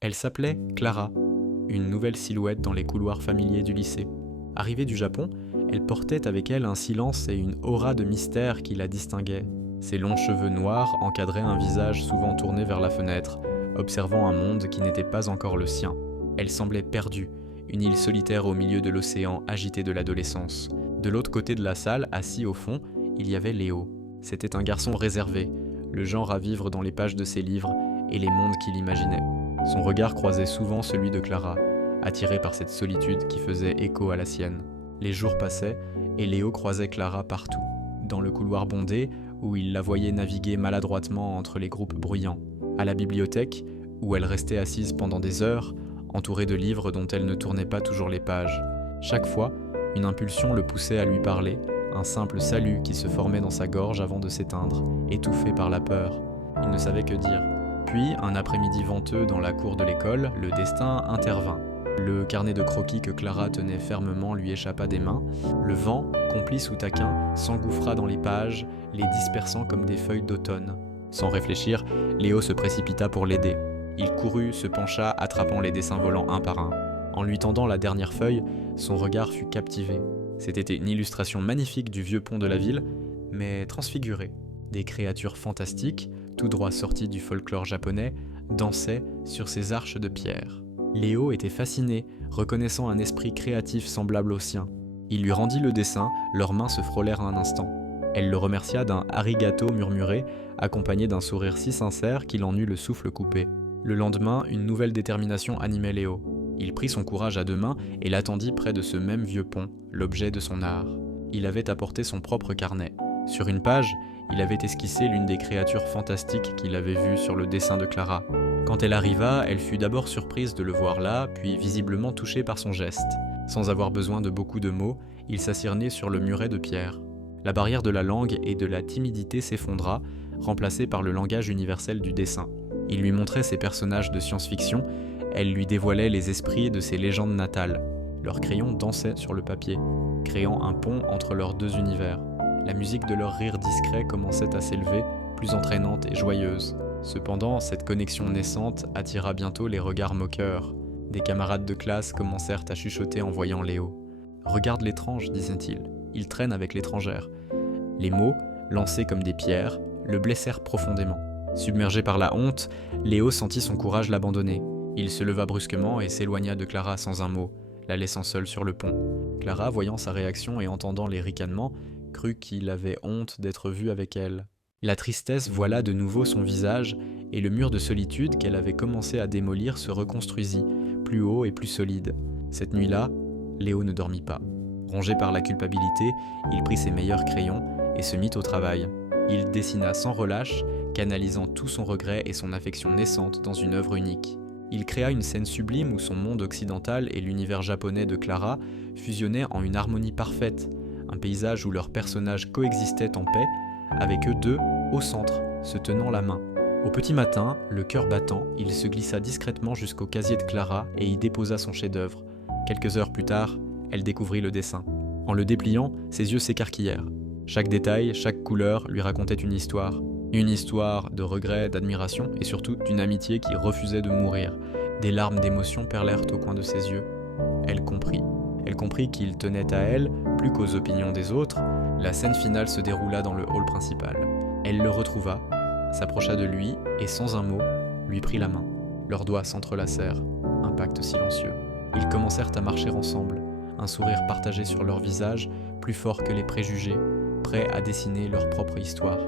Elle s'appelait Clara, une nouvelle silhouette dans les couloirs familiers du lycée. Arrivée du Japon, elle portait avec elle un silence et une aura de mystère qui la distinguaient. Ses longs cheveux noirs encadraient un visage souvent tourné vers la fenêtre, observant un monde qui n'était pas encore le sien. Elle semblait perdue, une île solitaire au milieu de l'océan agité de l'adolescence. De l'autre côté de la salle, assis au fond, il y avait Léo. C'était un garçon réservé, le genre à vivre dans les pages de ses livres et les mondes qu'il imaginait. Son regard croisait souvent celui de Clara, attiré par cette solitude qui faisait écho à la sienne. Les jours passaient et Léo croisait Clara partout, dans le couloir bondé où il la voyait naviguer maladroitement entre les groupes bruyants, à la bibliothèque où elle restait assise pendant des heures, entourée de livres dont elle ne tournait pas toujours les pages. Chaque fois, une impulsion le poussait à lui parler, un simple salut qui se formait dans sa gorge avant de s'éteindre, étouffé par la peur. Il ne savait que dire. Puis, un après-midi venteux dans la cour de l'école, le destin intervint. Le carnet de croquis que Clara tenait fermement lui échappa des mains. Le vent, complice ou taquin, s'engouffra dans les pages, les dispersant comme des feuilles d'automne. Sans réfléchir, Léo se précipita pour l'aider. Il courut, se pencha, attrapant les dessins volants un par un. En lui tendant la dernière feuille, son regard fut captivé. C'était une illustration magnifique du vieux pont de la ville, mais transfigurée. Des créatures fantastiques, tout droit sorties du folklore japonais, dansaient sur ces arches de pierre. Léo était fasciné, reconnaissant un esprit créatif semblable au sien. Il lui rendit le dessin, leurs mains se frôlèrent un instant. Elle le remercia d'un arigato murmuré, accompagné d'un sourire si sincère qu'il en eut le souffle coupé. Le lendemain, une nouvelle détermination animait Léo. Il prit son courage à deux mains et l'attendit près de ce même vieux pont, l'objet de son art. Il avait apporté son propre carnet. Sur une page, il avait esquissé l'une des créatures fantastiques qu'il avait vues sur le dessin de Clara. Quand elle arriva, elle fut d'abord surprise de le voir là, puis visiblement touchée par son geste. Sans avoir besoin de beaucoup de mots, il s'assirnait sur le muret de pierre. La barrière de la langue et de la timidité s'effondra, remplacée par le langage universel du dessin. Il lui montrait ses personnages de science-fiction, elle lui dévoilait les esprits de ses légendes natales. Leurs crayons dansaient sur le papier, créant un pont entre leurs deux univers. La musique de leur rire discret commençait à s'élever, plus entraînante et joyeuse. Cependant, cette connexion naissante attira bientôt les regards moqueurs. Des camarades de classe commencèrent à chuchoter en voyant Léo. « Regarde l'étrange », disait-il, « il traîne avec l'étrangère ». Les mots, lancés comme des pierres, le blessèrent profondément. Submergé par la honte, Léo sentit son courage l'abandonner. Il se leva brusquement et s'éloigna de Clara sans un mot, la laissant seule sur le pont. Clara, voyant sa réaction et entendant les ricanements, crut qu'il avait honte d'être vu avec elle. La tristesse voila de nouveau son visage, et le mur de solitude qu'elle avait commencé à démolir se reconstruisit, plus haut et plus solide. Cette nuit-là, Léo ne dormit pas. Rongé par la culpabilité, il prit ses meilleurs crayons et se mit au travail. Il dessina sans relâche, canalisant tout son regret et son affection naissante dans une œuvre unique. Il créa une scène sublime où son monde occidental et l'univers japonais de Clara fusionnaient en une harmonie parfaite, un paysage où leurs personnages coexistaient en paix, avec eux deux au centre, se tenant la main. Au petit matin, le cœur battant, il se glissa discrètement jusqu'au casier de Clara et y déposa son chef-d'œuvre. Quelques heures plus tard, elle découvrit le dessin. En le dépliant, ses yeux s'écarquillèrent. Chaque détail, chaque couleur lui racontait une histoire. Une histoire de regret, d'admiration et surtout d'une amitié qui refusait de mourir. Des larmes d'émotion perlèrent au coin de ses yeux. Elle comprit. Elle comprit qu'il tenait à elle, plus qu'aux opinions des autres. La scène finale se déroula dans le hall principal. Elle le retrouva, s'approcha de lui et sans un mot, lui prit la main. Leurs doigts s'entrelacèrent, un pacte silencieux. Ils commencèrent à marcher ensemble, un sourire partagé sur leur visage, plus fort que les préjugés, prêts à dessiner leur propre histoire.